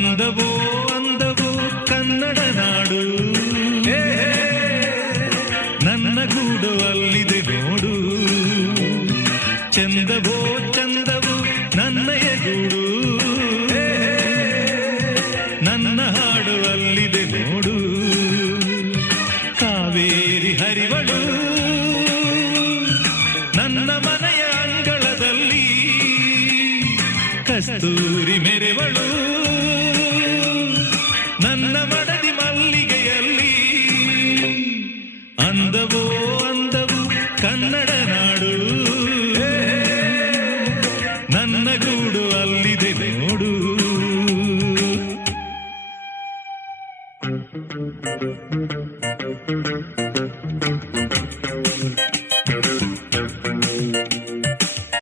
ಅಂದವೋ ಅಂದವೋ ಕನ್ನಡ ನಾಡು, ನನ್ನ ಗೂಡು ಅಲ್ಲಿದೆ ನೋಡು. ಚಂದವೋ ಚಂದವೋ ನನ್ನಯ ಗೂಡು, ನನ್ನ ಹಾಡು ಅಲ್ಲಿದೆ ನೋಡು. ಕಾವೇರಿ ಹರಿವಳು ನನ್ನ ಮನೆಯ ಅಂಗಳದಲ್ಲಿ, ಕಸ್ತೂರಿ ಮೆರೆವಳು